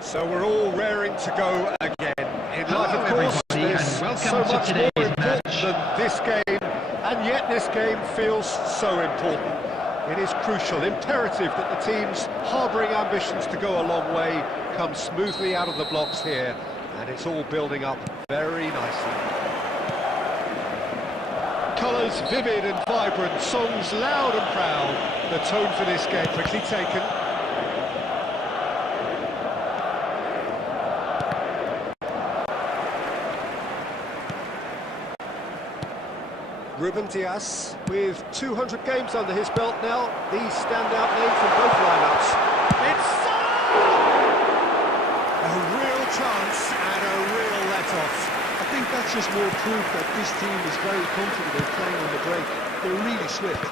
So we're all raring to go again. In life, of course, there's so much more important than this game, and yet this game feels so important. It is crucial, imperative that the teams harbouring ambitions to go a long way come smoothly out of the blocks here, and it's all building up very nicely. Colours vivid and vibrant, songs loud and proud. The tone for this game quickly taken. Ruben Dias, with 200 games under his belt now, the standout name from both lineups. It's a real chance and a real let-off. I think that's just more proof that this team is very comfortable playing on the break. They're really swift.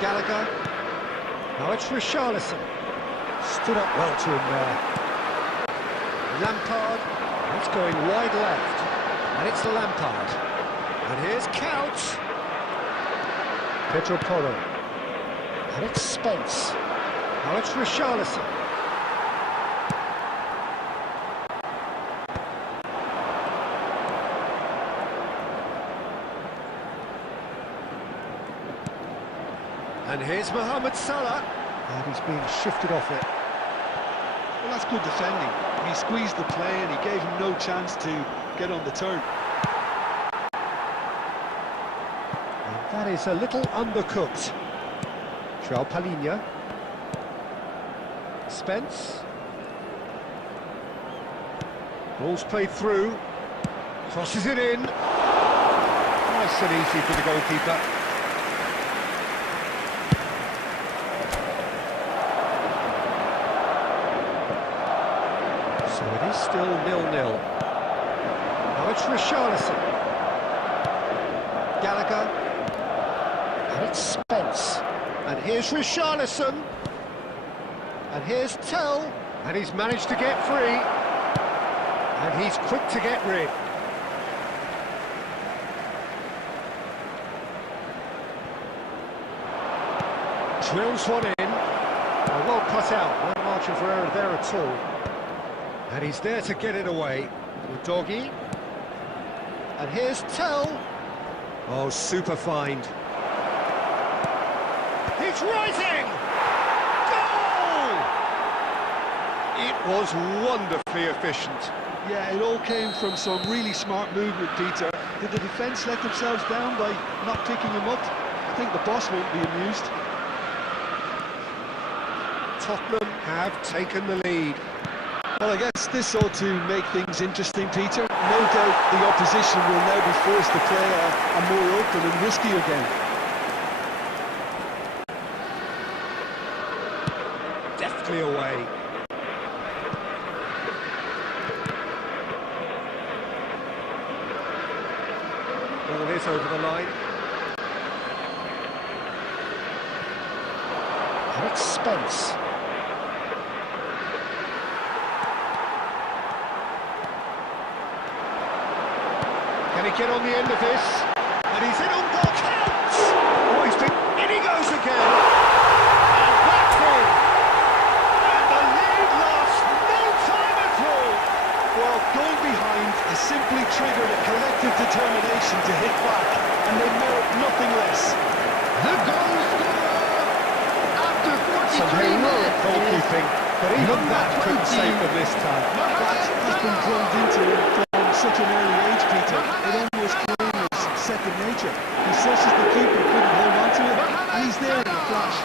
Gallagher. Now it's Richarlison. Stood up well to him there. Lampard. It's going wide left. And it's Lampard. And here's Couch. Pedro Porro. And it's Spence. Now it's Richarlison. And here's Mohamed Salah. And he's being shifted off it. Well, that's good defending. He squeezed the play and he gave him no chance to get on the turn. That is a little undercooked. João Palhinha. Spence. Ball's played through. Crosses it in. Nice and easy for the goalkeeper. So it is still 0-0. Now it's Richarlison. Gallagher. And it's Spence. And here's Richarlison. And here's Tell. And he's managed to get free. And he's quick to get rid. Drills one in. Well cut out. No margin for error there at all. And he's there to get it away. Udogie. And here's Tell. Oh, super find. It's rising! Goal! It was wonderfully efficient. Yeah, it all came from some really smart movement, Peter. Did the defence let themselves down by not picking him up? I think the boss won't be amused. Tottenham have taken the lead. Well, I guess this ought to make things interesting, Peter. No doubt the opposition will now be forced to play a more open and riskier game. Deftly away. Ball is over the line. And it's Spence. Can he get on the end of this? And he's in on goal. Counts! Oh, he's been... In he goes again! And that's in! And the lead lasts no time at all! Well, going behind has simply triggered a collective determination to hit back, and they merit nothing less. The goal scorer after 43 Some heroic minutes goalkeeping, but even that couldn't save them this time. That has been drilled into him from such an early age, Peter. It almost came as second nature. He senses the keeper couldn't hold on to it, and he's there in a flash.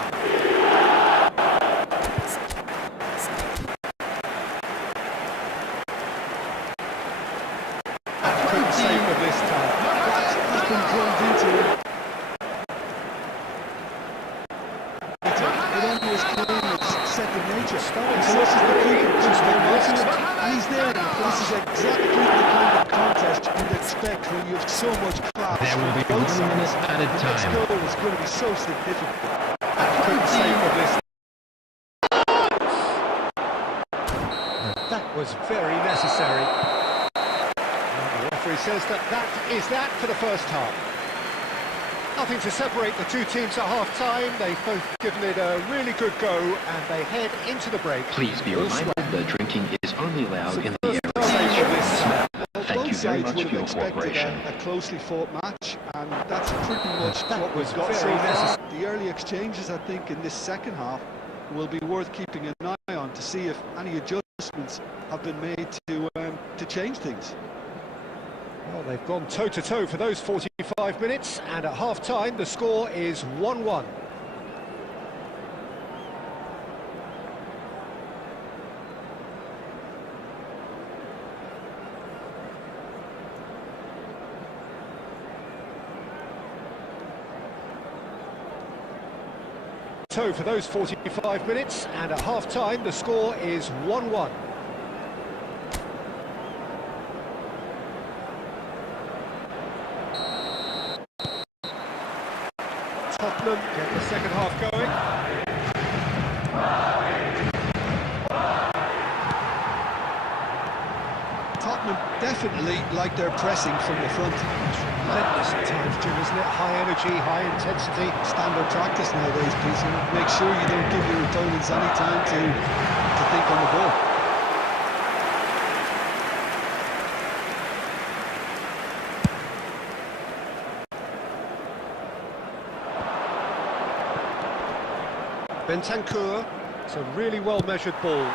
Couldn't save them this time. That has been drilled into him. It almost came as second nature. He senses the keeper couldn't hold on to it, and he's there in a flash. This is exactly the kind of contest you'd expect when you have so much class. There will be 1 minute added The next time. goal is going to be so significant. Couldn't save them this time. That was very necessary. And the referee says that is that for the first half. Nothing to separate the two teams at half-time. They've both given it a really good go, and they head into the break. Please be reminded that drinking is only allowed in the area. Thank you very much for your cooperation. A closely fought match, and that's pretty much That what was we've got so very far. necessary. The early exchanges, I think, in this second half will be worth keeping an eye on to see if any adjustments have been made to change things. Well, they've gone toe-to-toe for those 45 minutes, and at half-time the score is 1-1. For those 45 minutes, and at half-time the score is 1-1. Tottenham get the second half going. Tottenham definitely like their pressing from the front. Relentless at times, Jim, isn't it? High energy, high intensity. Standard practice nowadays, Peter. Make sure you don't give your opponents any time to think on the ball. Bentancur, it's a really well-measured ball.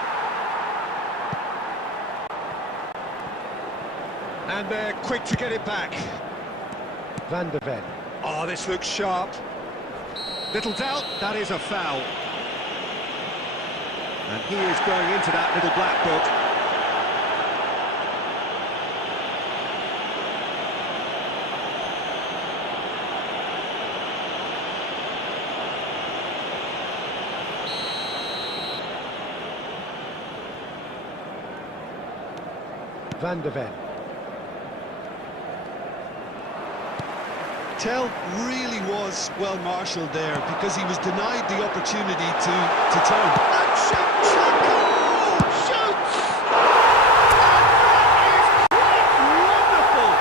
And they're quick to get it back. Van de Ven. Oh, this looks sharp. Little doubt, that is a foul. And he is going into that little black book. Van de Ven. Tell really was well marshalled there because he was denied the opportunity to turn. And Shevchenko shoots! And that is quite wonderful!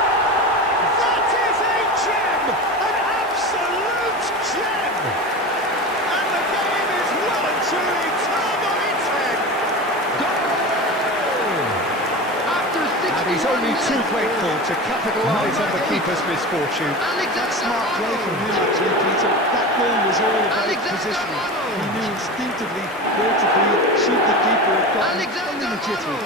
That is a gem! An absolute gem! And the game is well and truly turned on its head! And he's only too grateful to capitalise on the keeper's misfortune. That's smart play from him, actually, Peter. That goal was all about positioning. He knew instinctively where to be, shoot the keeper, got him a little jittery.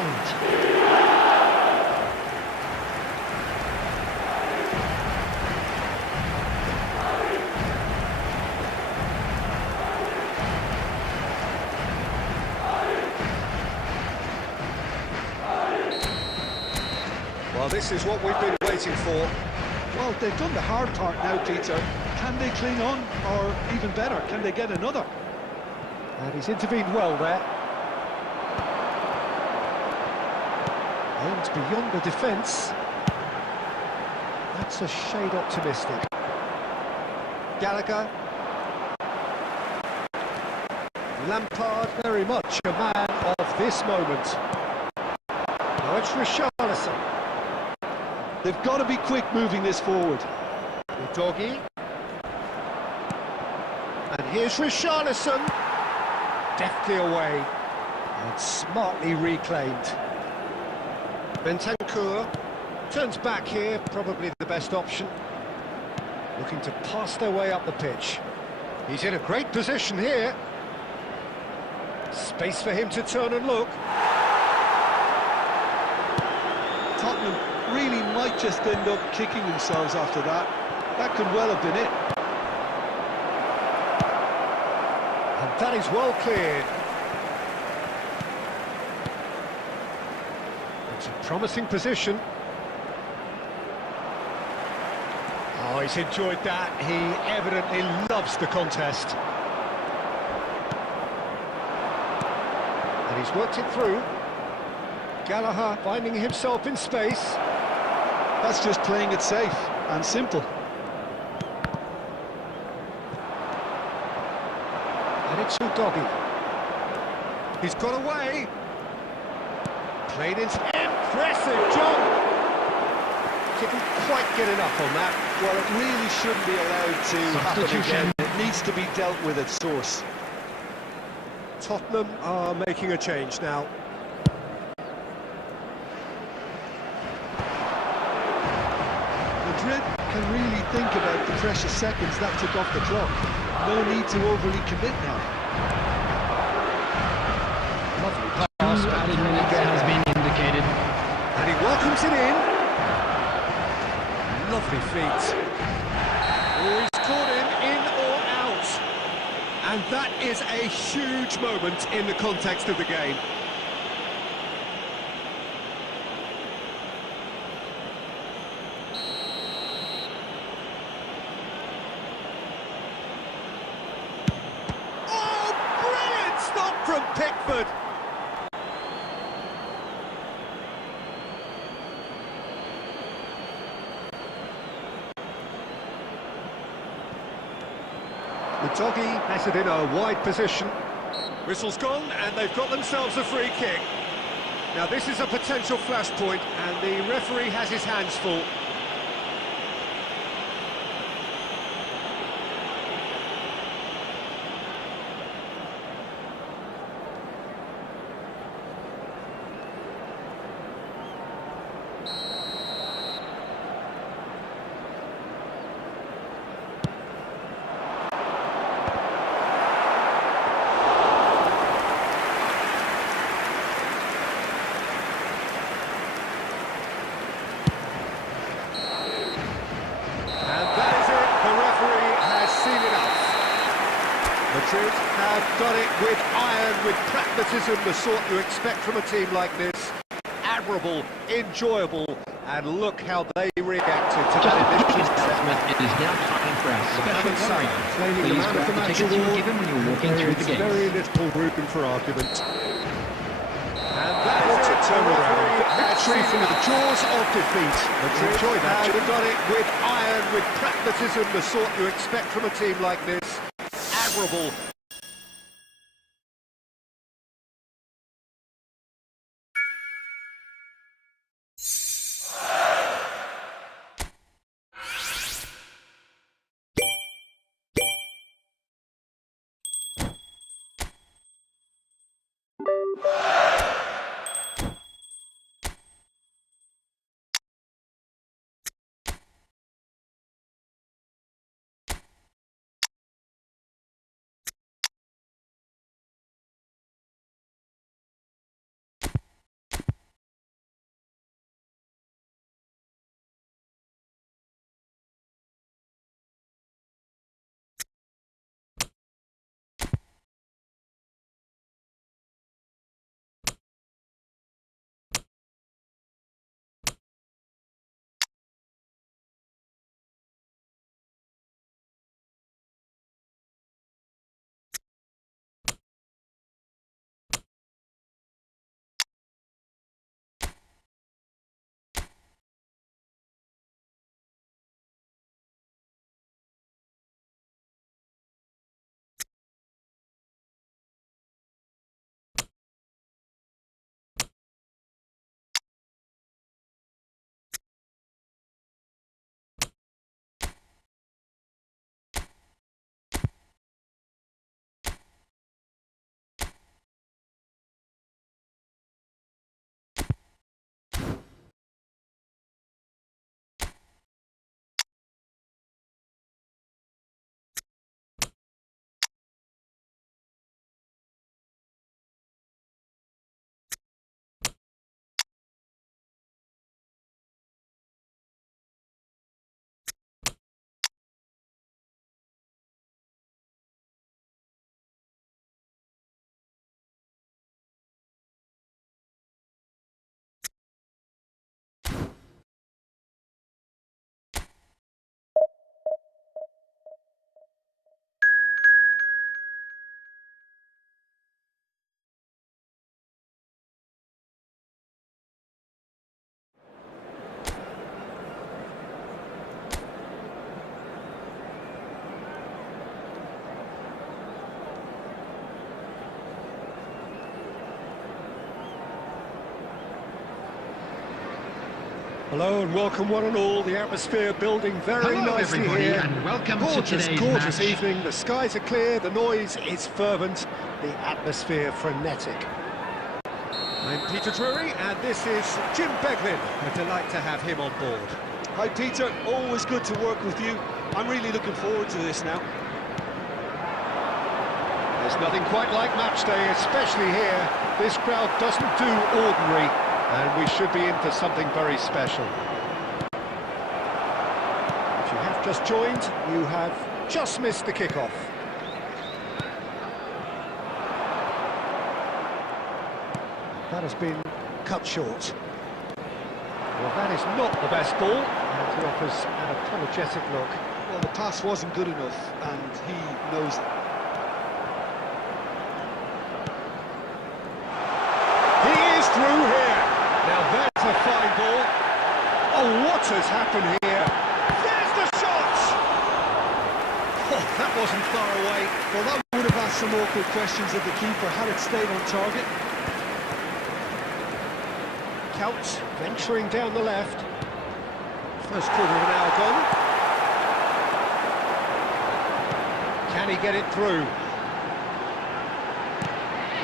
Well, this is what we've been waiting for. Well, they've done the hard part now, Peter. Can they cling on, or even better, can they get another? And he's intervened well there. Aimed beyond the defence. That's a shade optimistic. Gallagher. Lampard, very much a man of this moment. Now it's Richarlison. They've got to be quick moving this forward. Udogie. And here's Richarlison. Deftly away. And smartly reclaimed. Bentancur turns back here, probably the best option. Looking to pass their way up the pitch. He's in a great position here. Space for him to turn and look. Tottenham really might just end up kicking themselves after that. That could well have been it. And that is well cleared. It's a promising position. Oh, he's enjoyed that. He evidently loves the contest. And he's worked it through. Gallagher finding himself in space. That's just playing it safe and simple. And it's Udogie. He's got away. Played into... Impressive job! Didn't quite get enough on that. Well, it really shouldn't be allowed to happen again. It needs to be dealt with at source. Tottenham are making a change now. Madrid can really think about the precious seconds that took off the clock. No need to overly commit now. Lovely pass. Added minutes has been indicated. And he welcomes it in. Lovely feet. Oh, he's caught him in or out. And that is a huge moment in the context of the game. Oh, brilliant stop from Pickford. The doggy has it in a wide position. Whistle's gone, and they've got themselves a free kick. Now, this is a potential flashpoint, and the referee has his hands full. Madrid have done it with iron, with pragmatism, the sort you expect from a team like this. Admirable, enjoyable, and look how they reacted to that initial announcement. It is now time for our special sign. Claiming the man of the match tickets you were given when you were walking through the gates. Very little room for argument. And that is a turnaround. Victory from the jaws of defeat. Madrid have done it with iron, with pragmatism, the sort you expect from a team like this. Admirable, Hello and welcome one and all. The atmosphere building very Hello, nicely everybody, here. and welcome to gorgeous, today's gorgeous match. evening. The skies are clear, the noise is fervent, the atmosphere frenetic. I'm Peter Drury and this is Jim Beglin. A delight to have him on board. Hi Peter, always good to work with you. I'm really looking forward to this now. There's nothing quite like match day, especially here. This crowd doesn't do ordinary, and we should be in for something very special. If you have just joined, you have just missed the kickoff. That has been cut short. Well, that is not the best ball, and he offers an apologetic look. Well, the pass wasn't good enough, and he knows that. He is through here. Now that's a fine ball. Oh, what has happened here? There's the shot! Oh, that wasn't far away. Well, that would have asked some awkward questions of the keeper had it stayed on target. Counts venturing down the left. First quarter of an hour gone. Can he get it through?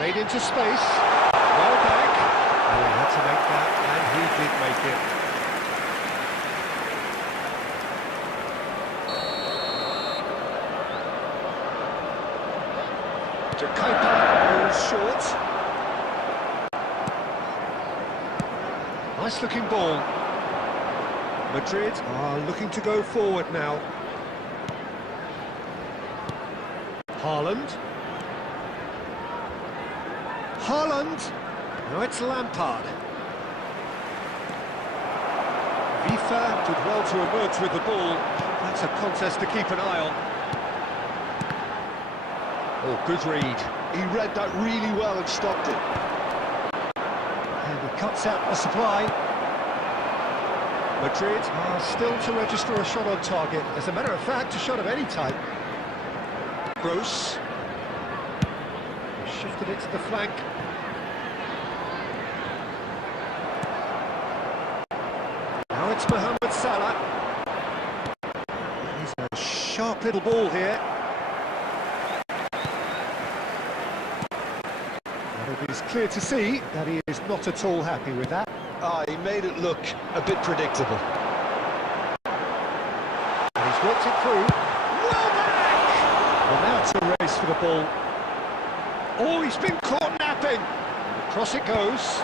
Played into space. Well back. Oh, he had to make that, and he did make it. Jacopa goes short. Nice looking ball. Madrid are looking to go forward now. Haaland. Haaland. Now it's Lampard. Vifa did well to emerge with the ball. That's a contest to keep an eye on. Oh, good read. He read that really well and stopped it. And he cuts out the supply. Madrid are still to register a shot on target. As a matter of fact, a shot of any type. Gross. Shifted it to the flank. Now it's Mohamed Salah. He's a sharp little ball here. And it is clear to see that he is not at all happy with that. He made it look a bit predictable. And he's worked it through. Well back! Well, now it's a race for the ball. Oh, he's been caught napping. Across it goes.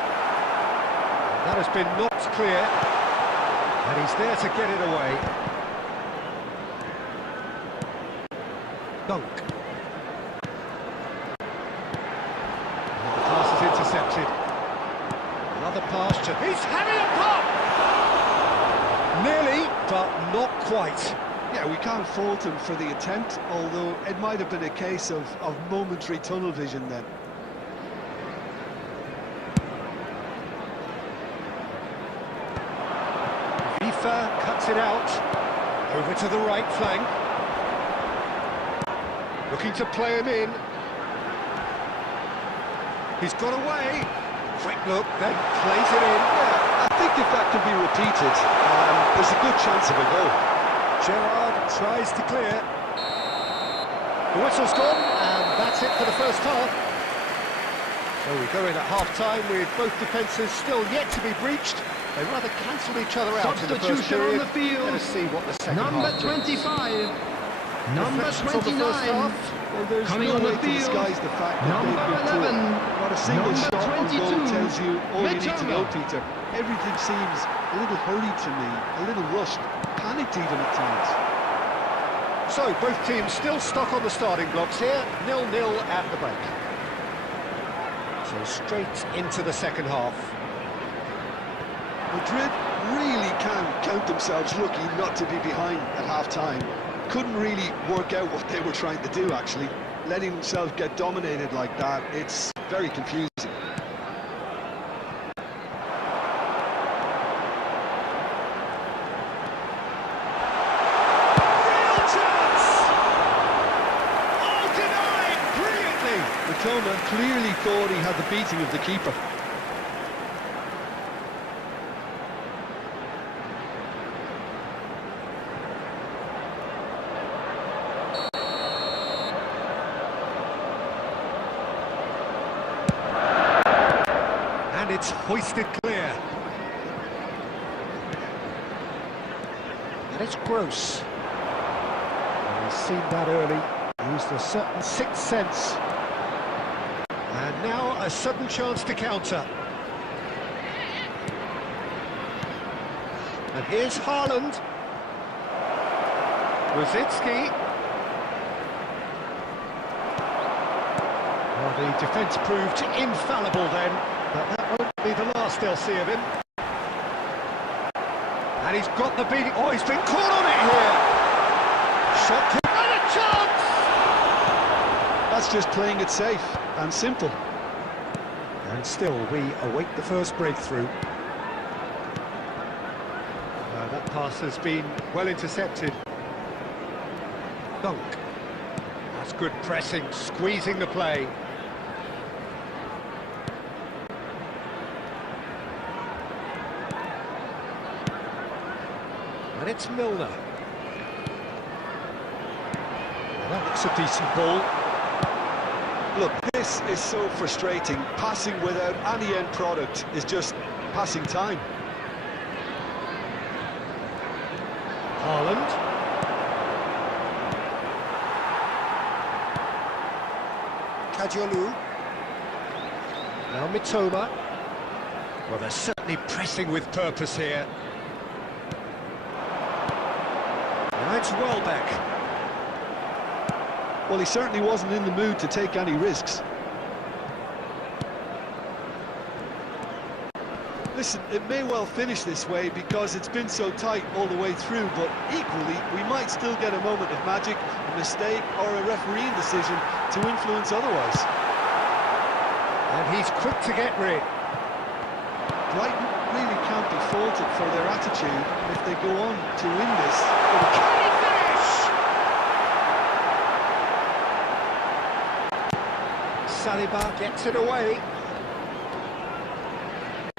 That has been knocked clear. And he's there to get it away. Dunk. And the pass is intercepted. Another pass to... He's having a pop! Nearly, but not quite. Yeah, we can't fault him for the attempt, although it might have been a case of momentary tunnel vision then. Vifa cuts it out. Over to the right flank. Looking to play him in. He's got away. Quick look, then plays it in. Yeah, I think if that can be repeated, there's a good chance of a goal. Gerrard tries to clear. The whistle's gone, and that's it for the first half. So we go in at half-time with both defences still yet to be breached. They rather cancelled each other out in the first Substitution period. on the field. Let us see what the second Number half brings. 25, number Reflections on the first 29, half. Well, there's coming no on the way to field, disguise the fact that number they've been 11, poor. Not a single number shot on goal 22, tells you all you need to know, Mitoma. Peter. Everything seems a little hurried to me, a little rushed, panicked even at times. So, both teams still stuck on the starting blocks here, 0-0 at the break. So, straight into the second half. Madrid really can count themselves lucky not to be behind at half-time. Couldn't really work out what they were trying to do, actually. Letting themselves get dominated like that, it's very confusing. Mitoma clearly thought he had the beating of the keeper. And it's hoisted clear. And it's Gross. And he's seen that early, used a certain sixth sense. And now a sudden chance to counter. And here's Haaland. Rosicki. Well, the defence proved infallible then, but that won't be the last they'll see of him. And he's got the beating. Oh, he's been caught on it here. Shot to and a chance! That's just playing it safe and simple. And still, we await the first breakthrough. That pass has been well intercepted. Dunk. That's good pressing, squeezing the play. And it's Milner. Well, that looks a decent ball. Look, this is so frustrating. Passing without any end product is just passing time. Haaland. Kajolu. Now Mitoma. Well, they're certainly pressing with purpose here. Now it's Welbeck. Well, he certainly wasn't in the mood to take any risks. Listen, it may well finish this way because it's been so tight all the way through, but equally, we might still get a moment of magic, a mistake, or a refereeing decision to influence otherwise. And he's quick to get rid. Brighton really can't be faulted for their attitude if they go on to win this. Can he finish? Saliba gets it away.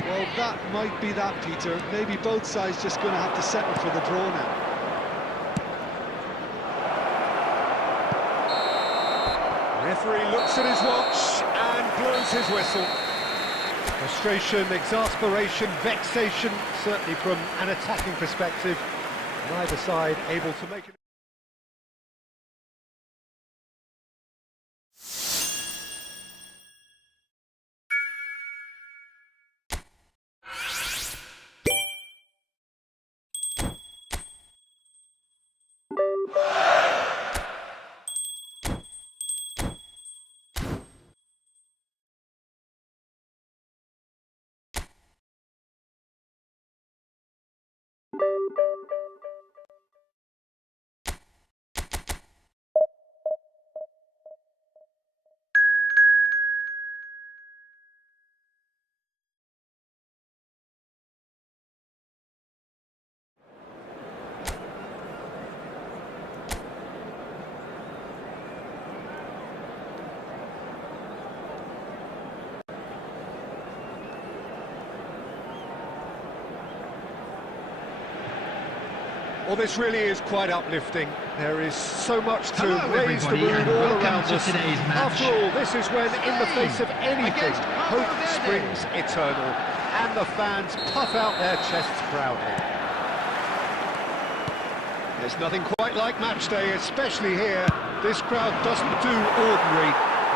Well, that might be that, Peter. Maybe both sides just going to have to settle for the draw now. Referee looks at his watch and blows his whistle. Frustration, exasperation, vexation, certainly from an attacking perspective. Neither side able to make it. Well, this really is quite uplifting. There is so much to raise the mood all around us. After all, this is when, in the face of anything, hope springs eternal, and the fans puff out their chests proudly. There's nothing quite like match day, especially here. This crowd doesn't do ordinary,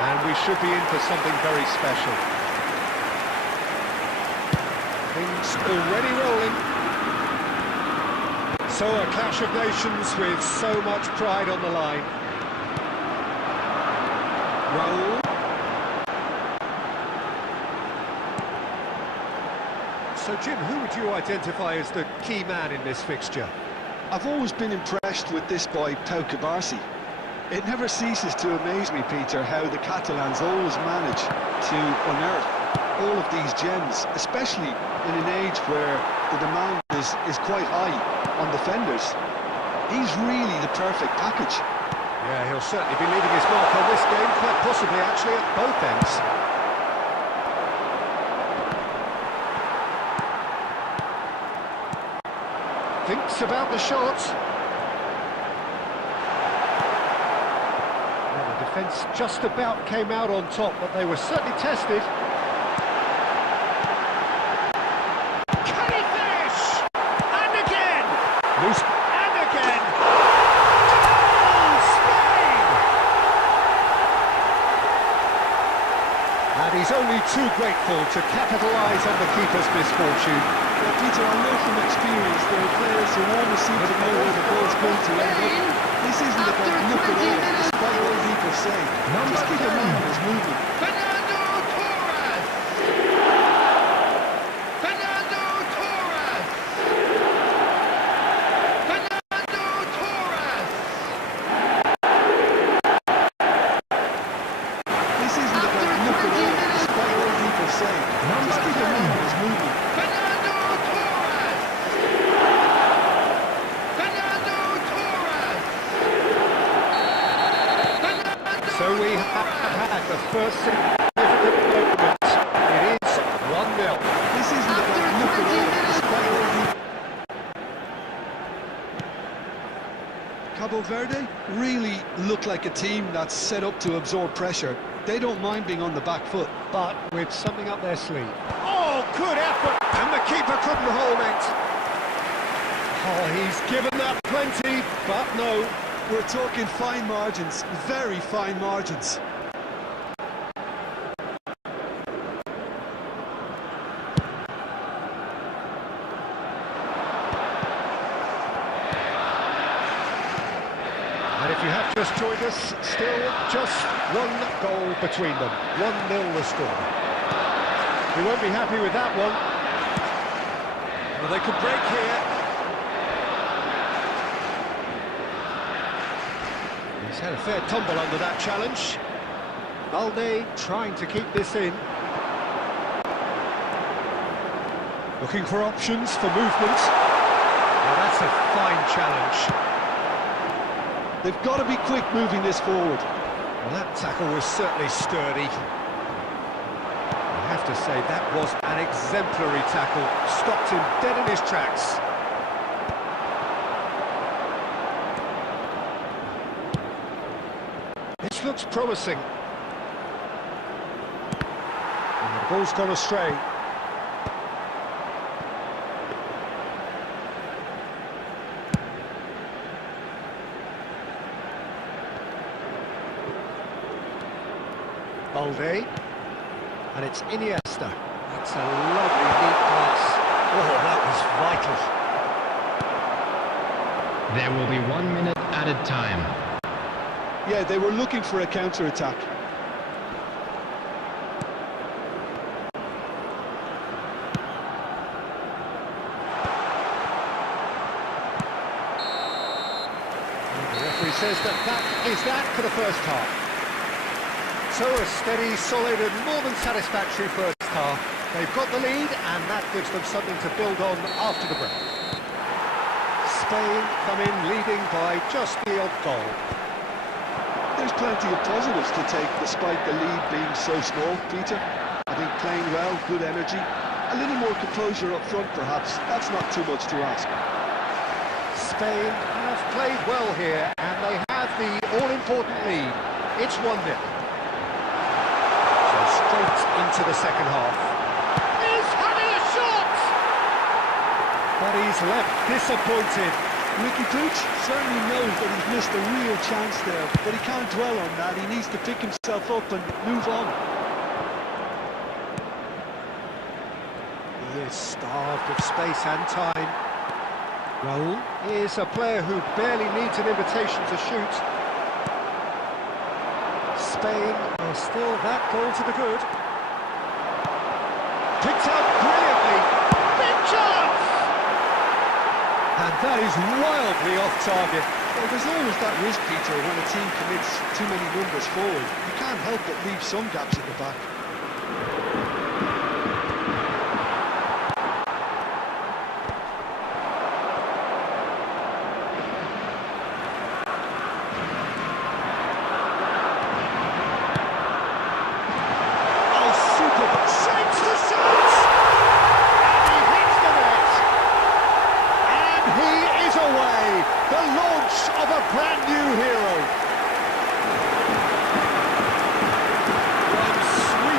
and we should be in for something very special. Things already rolling. So a clash of nations with so much pride on the line. Raul. So Jim, who would you identify as the key man in this fixture? I've always been impressed with this boy, Pau Cubarsí. It never ceases to amaze me, Peter, how the Catalans always manage to unearth all of these gems, especially in an age where the demand is quite high on defenders. He's really the perfect package. Yeah, he'll certainly be leaving his mark on this game, quite possibly actually at both ends. Thinks about the shot. Well, the defence just about came out on top, but they were certainly tested. too grateful to capitalise on the keeper's misfortune. Well, Peter, I know from experience there are players who almost seem to know where the ball's going to end up. This isn't about luck at all, despite all people say. Just keep your man on his movement. Fernando Torres! Fernando Torres! Fernando Torres! This isn't about luck at all, despite all people say. Just keep your man on his movement. Fernando Torres! Fernando Torres! Fernando So we have had the first significant moment. It is 1-0. This isn't about luck at all, despite all people. Cabo Verde really look like a team that's set up to absorb pressure. They don't mind being on the back foot. But with something up their sleeve. Oh, good effort! And the keeper couldn't hold it. Oh, he's given that plenty, but no. We're talking fine margins, very fine margins. And if you have just joined us, still just one goal between them. 1-0 the score. We won't be happy with that one. Well, they could break here. He's had a fair tumble under that challenge. Balde trying to keep this in. Looking for options for movement. Now that's a fine challenge. They've got to be quick moving this forward. Well, that tackle was certainly sturdy. I have to say, that was an exemplary tackle. Stopped him dead in his tracks. This looks promising. And the ball's gone astray. Balde, and it's Iniesta. That's a lovely deep pass. Oh, that was vital. There will be 1 minute added time. Yeah, they were looking for a counter-attack. The referee says that is that for the first half. So a steady, solid and more than satisfactory first half. They've got the lead and that gives them something to build on after the break. Spain come in leading by just the odd goal. There's plenty of positives to take despite the lead being so small, Peter. I think playing well, good energy, a little more composure up front perhaps. That's not too much to ask. Spain have played well here and they have the all-important lead. It's 1-0. Straight into the second half. He's having a shot! But he's left disappointed. Ricky Puig certainly knows that he's missed a real chance there, but he can't dwell on that. He needs to pick himself up and move on. He is starved of space and time. Raul is a player who barely needs an invitation to shoot. Spain are still that goal to the good. Picked up brilliantly. Big chance! And that is wildly off target. Well, there's always that risk, Peter, when a team commits too many numbers forward. You can't help but leave some gaps at the back. Brand new hero. One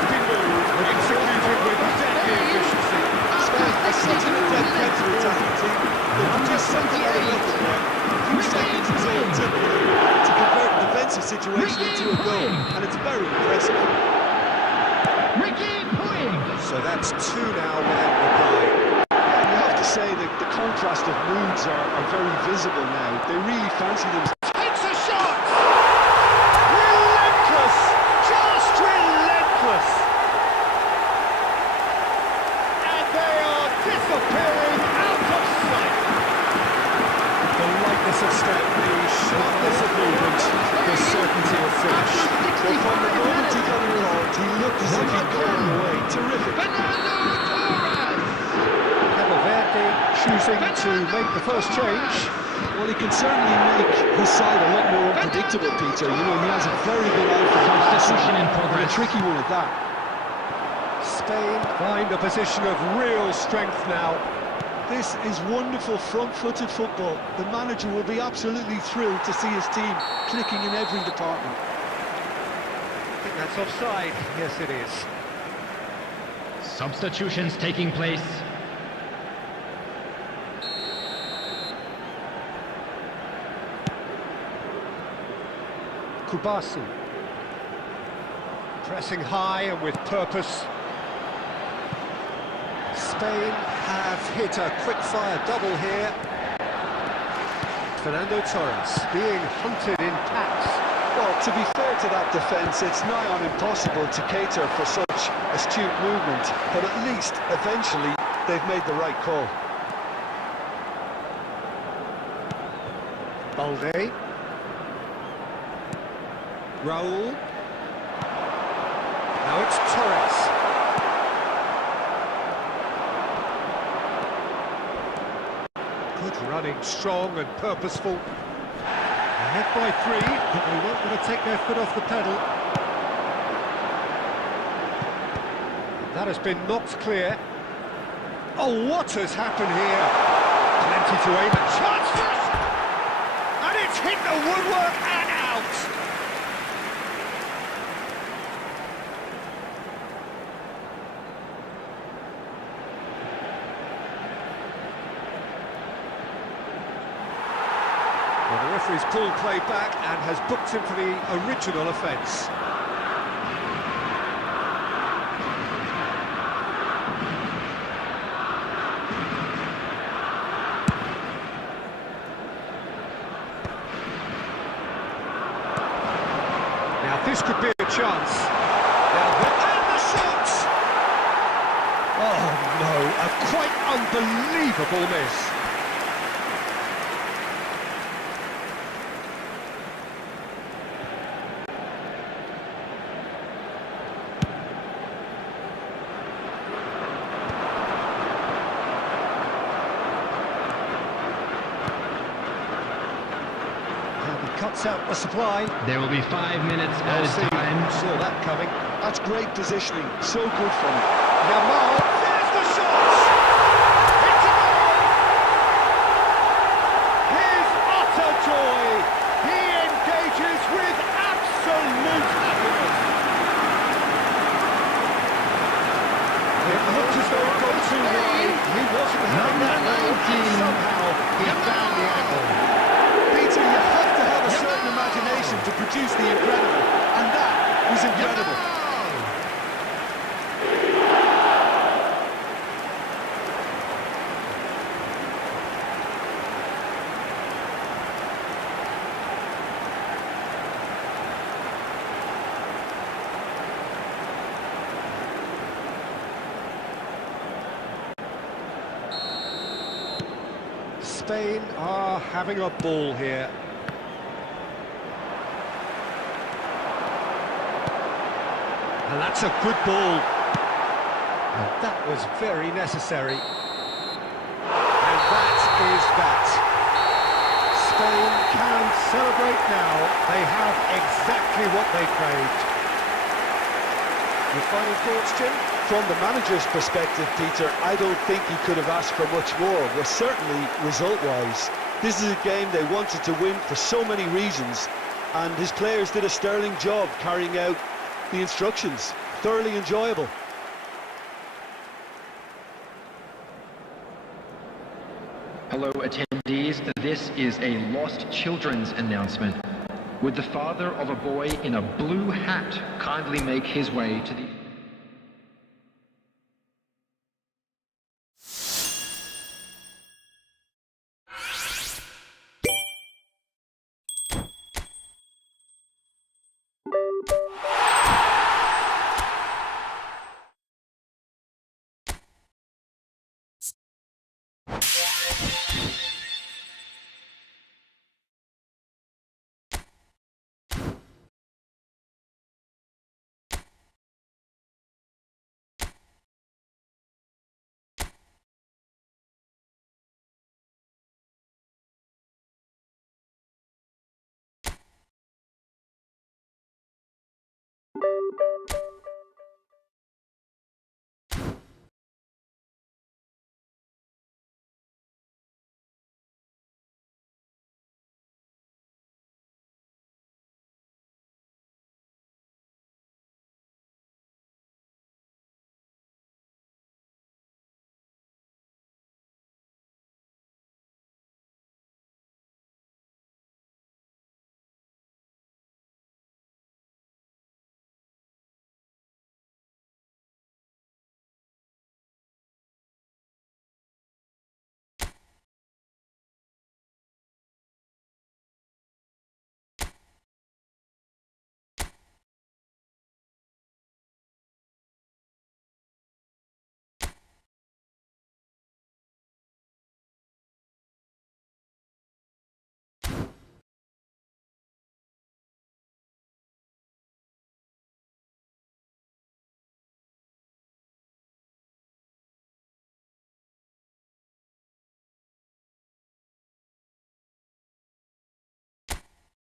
It's 2 now without reply. You have to say that the contrast of moods are very visible now. They really fancy themselves. Takes a shot! Relentless! Just relentless! And they are disappearing out of sight. The lightness of step, the sharpness of movement, the certainty of finish. Well, from the moment he got involved, he looked as if he'd gone away. Terrific. Fernando Torres! Cabo Verde choosing to make the first change. Well, he can certainly make his side a lot more unpredictable, Peter. You know, he has a very good eye for Substitution in a progress. tricky one at that. Spain find a position of real strength now. This is wonderful front-footed football. The manager will be absolutely thrilled to see his team clicking in every department. I think that's offside. Yes, it is. Substitutions taking place. Kubasi. Pressing high and with purpose. Spain have hit a quick-fire double here. Fernando Torres being hunted in packs. Well, to be fair to that defence, it's nigh on impossible to cater for such astute movement, but at least, eventually, they've made the right call. Balde. Raul. Now it's Torres. Good running, strong and purposeful. Ahead by 3, but they won't want to take their foot off the pedal. That has been knocked clear. Oh, what has happened here? Plenty to aim at. Chance for us! And it's hit the woodwork and out! Well, the referee's pulled play back and has booked him for the original offence. Now this could be a chance. Now and the shot! Oh no, a quite unbelievable miss. Cuts out the supply. There will be 5 minutes Well added seen. time. Saw that coming. That's great positioning, so good from him. Yamal, there's the shot! It's a goal! His utter joy! He engages with absolute happiness. It looked as though it got too wide. He wasn't having that ball, and somehow he found the angle. Peter, you have to have a certain imagination to produce the incredible, and that was incredible. Spain are having a ball here. And that's a good ball. And that was very necessary. And that is that. Spain can celebrate now. They have exactly what they craved. Your final thoughts, Jim? From the manager's perspective, Peter, I don't think he could have asked for much more. Well, certainly, result-wise, this is a game they wanted to win for so many reasons, and his players did a sterling job carrying out the instructions. Thoroughly enjoyable. Hello, attendees. This is a lost children's announcement. Would the father of a boy in a blue hat kindly make his way to the... you.